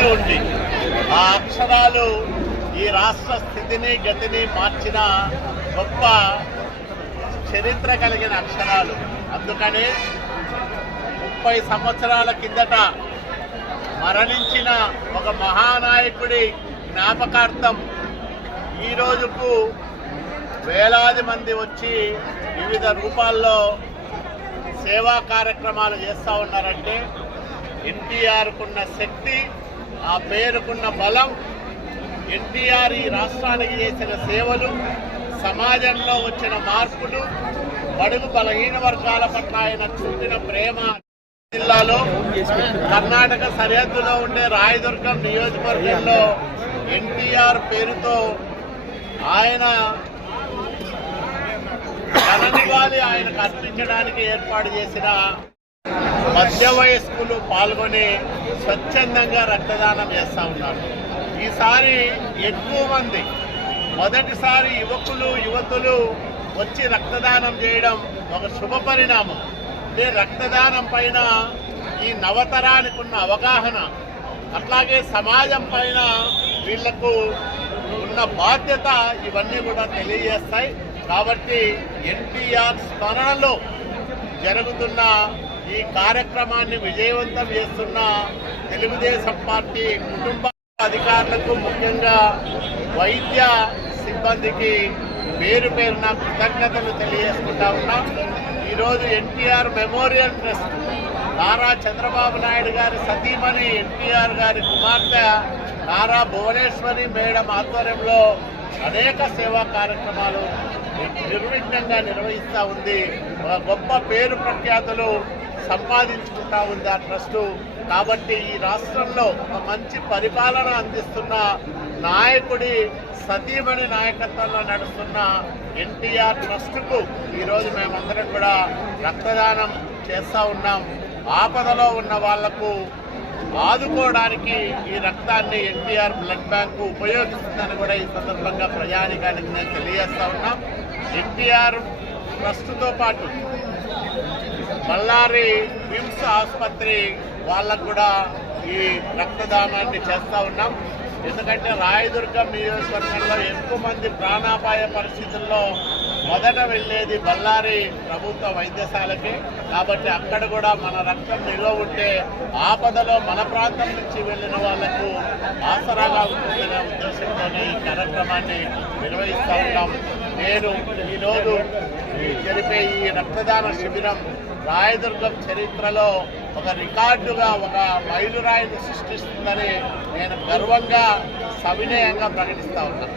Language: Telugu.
పుట్టి ఉంది. ఆ అక్షరాలు ఈ రాష్ట్ర స్థితిని గతిని మార్చిన గొప్ప చరిత్ర కలిగిన అక్షరాలు. అందుకని 30 సంవత్సరాల కిందట మరణించిన ఒక మహానాయకుడి జ్ఞాపకార్థం ఈ రోజుకు వేలాది మంది వచ్చి వివిధ రూపాల్లో సేవా కార్యక్రమాలు చేస్తూ ఉన్నారంటే ఎన్టీఆర్కున్న శక్తి, ఆ పేరుకున్న బలం, ఎన్టీఆర్ ఈ రాష్ట్రానికి చేసిన సేవలు, సమాజంలో వచ్చిన మార్పులు, బడుగు బలహీన వర్గాల పట్ల ఆయన చూపిన ప్రేమ. జిల్లాలో కర్ణాటక సరిహద్దులో ఉండే రాయదుర్గం నియోజకవర్గంలో ఎన్టీఆర్ పేరుతో ఆయన ఘననివాళి ఆయనకు అర్పించడానికి ఏర్పాటు చేసిన మధ్య వయస్కులు పాల్గొని స్వచ్ఛందంగా రక్తదానం చేస్తూ ఉన్నారు. ఈసారి ఎక్కువ మంది, మొదటిసారి యువతులు వచ్చి రక్తదానం చేయడం ఒక శుభ పరిణామం. రక్తదానం పైన ఈ నవతరానికి ఉన్న అవగాహన, అట్లాగే సమాజం పైన వీళ్లకు ఉన్న బాధ్యత, ఇవన్నీ కూడా తెలియజేస్తాయి. కాబట్టి ఎన్టీఆర్ స్మరణలో జరుగుతున్న ఈ కార్యక్రమాన్ని విజయవంతం చేస్తున్న తెలుగుదేశం పార్టీ కుటుంబ అధికారులకు, ముఖ్యంగా వైద్య సిబ్బందికి పేరు పేరున కృతజ్ఞతలు తెలియజేసుకుంటా ఉన్నాం. ఈరోజు ఎన్టీఆర్ మెమోరియల్ ట్రస్ట్ నారా చంద్రబాబు నాయుడు గారి సతీమణి ఎన్టీఆర్ గారి కుమార్తె నారా భువనేశ్వరి మేడం ఆధ్వర్యంలో అనేక సేవా కార్యక్రమాలు నిర్విఘ్నంగా నిర్వహిస్తూ ఉంది. గొప్ప పేరు ప్రఖ్యాతులు సంపాదించుకుంటా ఉంది ఆ ట్రస్టు. కాబట్టి ఈ రాష్ట్రంలో ఒక మంచి పరిపాలన అందిస్తున్న నాయకుడి సతీమణి నాయకత్వంలో నడుస్తున్న ఎన్టీఆర్ ట్రస్టుకు ఈరోజు మేమందరం కూడా రక్తదానం చేస్తూ ఉన్నాం. ఆపదలో ఉన్న వాళ్లకు ఆదుకోవడానికి ఈ రక్తాన్ని ఎన్టీఆర్ బ్లడ్ బ్యాంకు ఉపయోగిస్తుందని కూడా ఈ సందర్భంగా ప్రజానికానికి నేను తెలియజేస్తా ఉన్నాం. ఎన్టీఆర్ ట్రస్టుతో పాటు బళ్ళారి విమ్స్ ఆసుపత్రి వాళ్ళకు కూడా ఈ రక్తదానాన్ని చేస్తూ ఉన్నాం. ఎందుకంటే రాయదుర్గం నియోజకవర్గంలో ఎక్కువ మంది ప్రాణాపాయ పరిస్థితుల్లో మొదట వెళ్ళేది బళ్ళారి ప్రభుత్వ వైద్యశాలకి. కాబట్టి అక్కడ కూడా మన రక్తం నిల్వ ఉంటే ఆపదలో మన ప్రాంతం నుంచి వెళ్ళిన వాళ్లకు ఆసరాగా ఉంటుందనే ఉద్దేశంతోనే ఈ కార్యక్రమాన్ని నిర్వహిస్తూ ఉంటాం. నేను ఈరోజు జరిపే ఈ రక్తదాన శిబిరం రాయదుర్గం చరిత్రలో ఒక రికార్డుగా, ఒక మైలురాయిని సృష్టిస్తుందని నేను గర్వంగా సవినయంగా ప్రకటిస్తా ఉన్నాను.